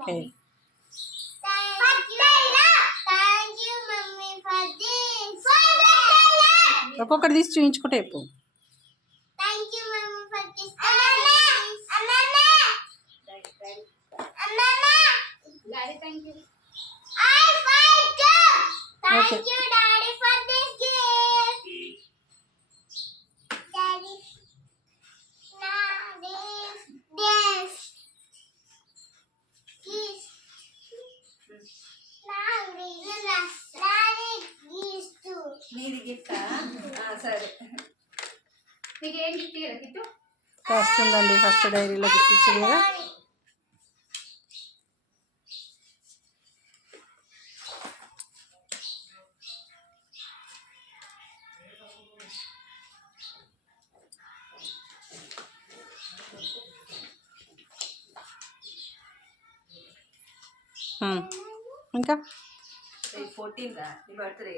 ఓకే. ఒక్కొక్కటి తీసి చూపించుకుంటే చెప్పు. ఓకే. నీది గిఫ్ట్. సరే, నీకేం గిఫ్ట్ గిఫ్ట్ వస్తుందండి ఫస్ట్ డైరీలో గిఫ్ట్ ఇచ్చింది కదా. ఇంకా 14 రా నీ బర్త్డే.